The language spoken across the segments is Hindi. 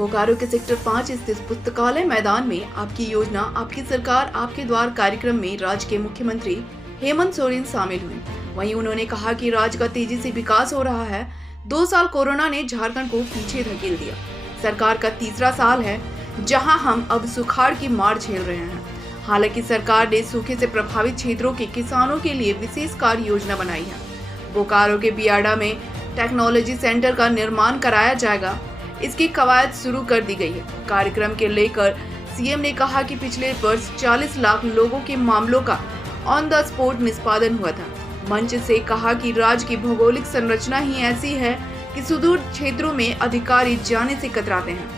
बोकारो के सेक्टर 5 स्थित पुस्तकालय मैदान में आपकी योजना आपकी सरकार आपके द्वार कार्यक्रम में राज्य के मुख्यमंत्री हेमंत सोरेन शामिल हुए। वहीं उन्होंने कहा कि राज्य का तेजी से विकास हो रहा है। 2 साल कोरोना ने झारखंड को पीछे धकेल दिया। सरकार का तीसरा साल है जहां हम अब सुखाड़ की मार झेल रहे हैं। हालांकि सरकार ने सूखे से प्रभावित क्षेत्रों के किसानों के लिए विशेष कार्य योजना बनाई है। बोकारो के बियाडा में टेक्नोलॉजी सेंटर का निर्माण कराया जाएगा। इसकी कवायद शुरू कर दी गई है। कार्यक्रम के लेकर सीएम ने कहा कि पिछले वर्ष 40 लाख लोगों के मामलों का ऑन द स्पॉट निष्पादन हुआ था। मंच से कहा कि राज्य की भौगोलिक संरचना ही ऐसी है कि सुदूर क्षेत्रों में अधिकारी जाने से कतराते हैं।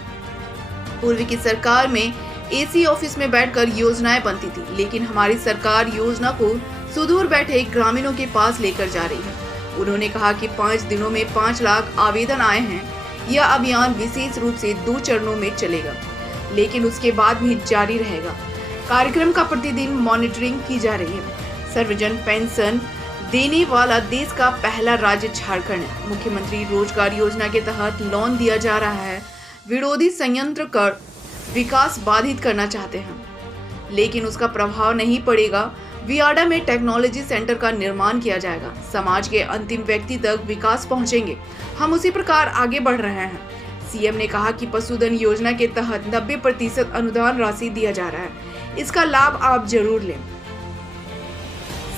पूर्व की सरकार में एसी ऑफिस में बैठकर योजनाएं बनती थी, लेकिन हमारी सरकार योजना को सुदूर बैठे ग्रामीणों के पास लेकर जा रही है। उन्होंने कहा कि 5 दिनों में 5 लाख आवेदन आए हैं। यह अभियान विशेष रूप से 2 चरणों में चलेगा, लेकिन उसके बाद भी जारी रहेगा। कार्यक्रम का प्रतिदिन मॉनिटरिंग की जा रही है। सर्वजन पेंशन देने वाला देश का पहला राज्य झारखंड है। मुख्यमंत्री रोजगार योजना के तहत लोन दिया जा रहा है। विरोधी संयंत्र कर विकास बाधित करना चाहते हैं, लेकिन उसका प्रभाव नहीं पड़ेगा। बियाडा में टेक्नोलॉजी सेंटर का निर्माण किया जाएगा। समाज के अंतिम व्यक्ति तक विकास पहुंचेंगे। हम उसी प्रकार आगे बढ़ रहे हैं। सीएम ने कहा कि पशुधन योजना के तहत 90% अनुदान राशि दिया जा रहा है। इसका लाभ आप जरूर लें।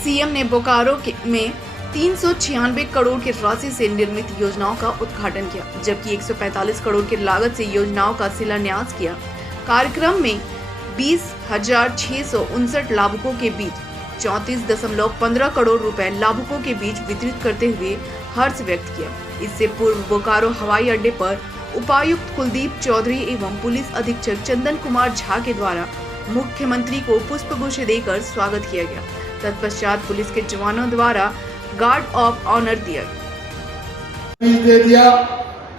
सीएम ने बोकारो में 396 करोड़ की राशि से निर्मित योजनाओं का उद्घाटन किया, जबकि 145 करोड़ की लागत से योजनाओं का शिलान्यास किया। कार्यक्रम में 20,659 लाभुकों के बीच 34.15 करोड़ रुपए लाभुकों के बीच वितरित करते हुए हर्ष व्यक्त किया। इससे पूर्व बोकारो हवाई अड्डे पर उपायुक्त कुलदीप चौधरी एवं पुलिस अधीक्षक चंदन कुमार झा के द्वारा मुख्यमंत्री को पुष्पगुच्छ देकर स्वागत किया गया। तत्पश्चात पुलिस के जवानों द्वारा गार्ड ऑफ ऑनर दिया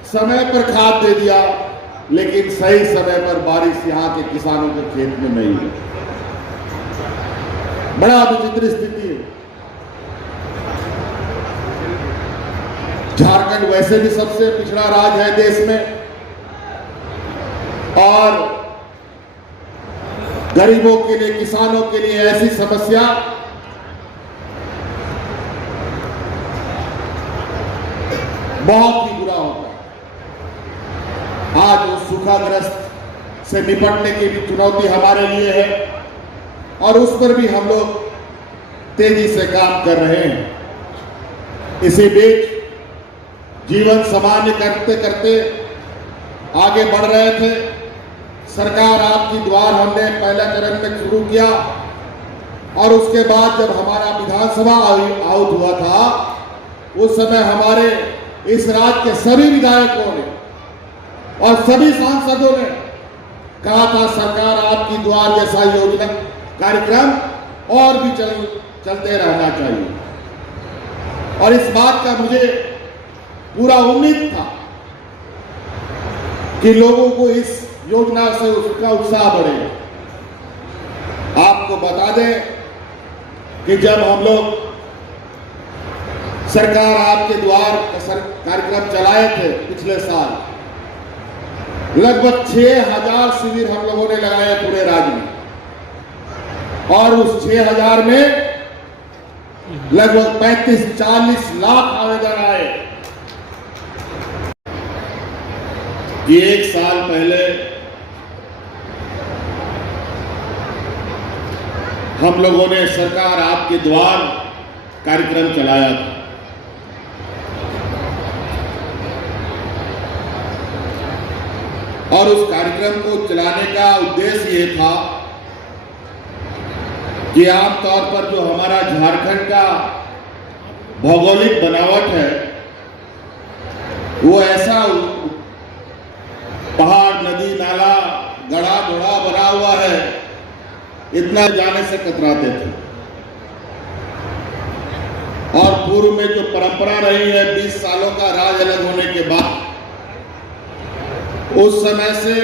समय पर खाद दे दिया, लेकिन सही समय पर बारिश यहाँ के किसानों के खेत में नहीं है। बड़ा विचित्र स्थिति है। झारखंड वैसे भी सबसे पिछड़ा राज्य है देश में, और गरीबों के लिए, किसानों के लिए ऐसी समस्या बहुत ही बुरा होता है। आज उस सूखाग्रस्त से निपटने की भी चुनौती हमारे लिए है, और उस पर भी हम लोग तेजी से काम कर रहे हैं। इसी बीच जीवन सामान्य करते करते आगे बढ़ रहे थे। सरकार आपकी द्वार हमने पहला चरण में शुरू किया, और उसके बाद जब हमारा विधानसभा आउट हुआ था, उस समय हमारे इस राज्य के सभी विधायकों ने और सभी सांसदों ने कहा था सरकार आपकी द्वार जैसा योजना कार्यक्रम और भी चलते रहना चाहिए। और इस बात का मुझे पूरा उम्मीद था कि लोगों को इस योजना से उसका उत्साह बढ़ेगा। आपको बता दें कि जब हम लोग सरकार आपके द्वार कार्यक्रम चलाए थे पिछले साल, लगभग 6,000 शिविर हम लोगों ने लगाए पूरे राज्य में, और उस 6,000 में लगभग 35-40 लाख आवेदन आए। ये 1 साल पहले हम लोगों ने सरकार आपके द्वार कार्यक्रम चलाया था। और उस कार्यक्रम को चलाने का उद्देश्य ये था कि आमतौर पर जो हमारा झारखंड का भौगोलिक बनावट है, वो ऐसा पहाड़, नदी, नाला, गढ़ा घोड़ा बना हुआ है, इतना जाने से कतराते थे। और पूर्व में जो परंपरा रही है 20 सालों का राज अलग होने के बाद, उस समय से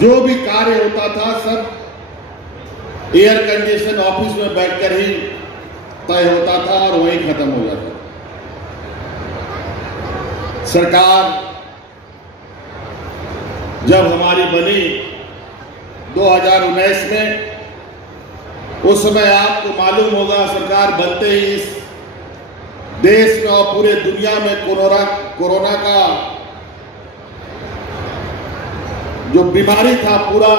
जो भी कार्य होता था सब एयर कंडीशन ऑफिस में बैठकर ही तय होता था और वहीं खत्म हो जाता। सरकार जब हमारी बनी 2019 में, उस समय आपको मालूम होगा सरकार बनते ही इस देश में और पूरे दुनिया में कोरोना का जो बीमारी था पूरा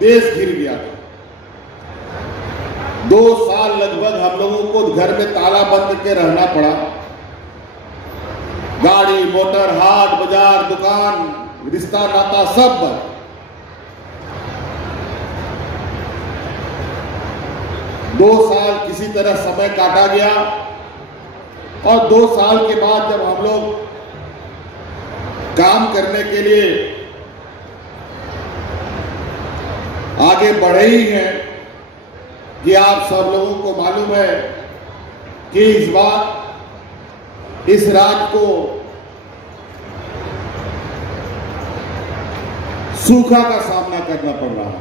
देश घिर गया। 2 साल लगभग हम लोगों को घर में ताला बंद के रहना पड़ा। गाड़ी मोटर हाट बाजार दुकान रिश्ता नाता सब बंद। दो साल किसी तरह समय काटा गया और 2 साल के बाद जब हम लोग काम करने के लिए आगे बढ़े ही हैं कि आप सब लोगों को मालूम है कि इस बार इस राज्य को सूखा का सामना करना पड़ रहा है।